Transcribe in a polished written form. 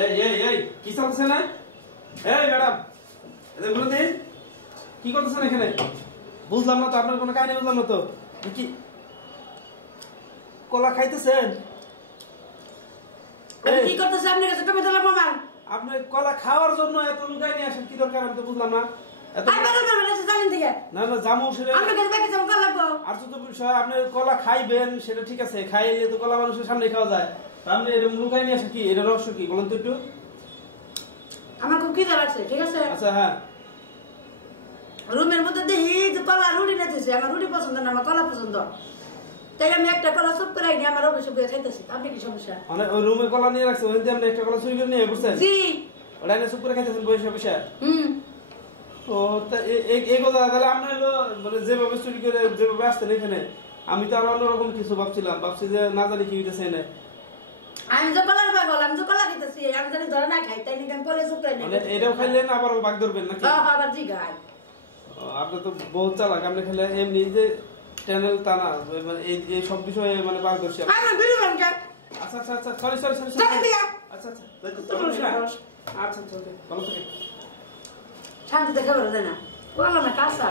এই কি চলছে না? এই ম্যাডাম, এদের বলে দিন কি করতেছেন এখানে? বুঝলাম না তো, আপনার কোনো কাহিনী বুঝলাম না তো। কি কলা খাইতেছেন? কি করতেছে আপনি? কাছে টমেটো প্রমাণ আপনি কলা খাওয়ার জন্য এত লুকাই নিয়ে আসেন, কি দরকার আমি তো বুঝলাম না। না না জামু সেটা আর তো বিষয়, আপনি কলা খাইবেন সেটা ঠিক আছে, খাইলে তো কলা মানুষের সামনে খাওয়া যায়। আপনি এরকম লুকাই নিয়ে আসেন কি? এটা রহস্য কি বলেন তো একটু। আমার খুব খিদে লাগছে, ঠিক আছে? আচ্ছা হ্যাঁ, রুমের মধ্যে দেখি যে কলা রুটি নেতেছে। আমার রুটি পছন্দ না, আমার কলা পছন্দ। তাই আমি একটা কলা চুপ করে নিয়ে আমার অফিসে বয়ে খাইতেছি। আপনি কি সমস্যা? মানে ওই রুমে কলা নিয়ে রাখছে, ওই দিয়ে আপনি একটা কলা চুরি করে নিয়ে বসছেন? জি। ওটা এনে চুপ করে খাইতেছেন বসে বসে? ও তা এই কথা তাহলে আপনি মানে যেভাবে চুরি করে যেভাবে আসতেন এখানে, আমি তো আর অন্যরকম কিছু ভাবছিলাম। ভাবছি যে না জানি কি হইতেছে এনে। আমি তো কলার পাগল, আমি তো কলা খেতেছি। আমি জানি ধরে না খাই, তাই নাকি আমি কলে চুপ করে মানে এটাও খাইলেন আবার বাগ ধরবেন নাকি? আবার জি গাই। আপনি তো বহুত চালাক। আপনি খেলে এমনি যে চ্যানেল টানা মানে এই সব বিষয়ে মানে পারদর্শী। আচ্ছা আচ্ছা আচ্ছা, সরি সরি সরি। আচ্ছা আচ্ছা আচ্ছা আচ্ছা, ভালো থাকেন। শান্তিতে খাবার দেয় না, বললাম না কাঁচা।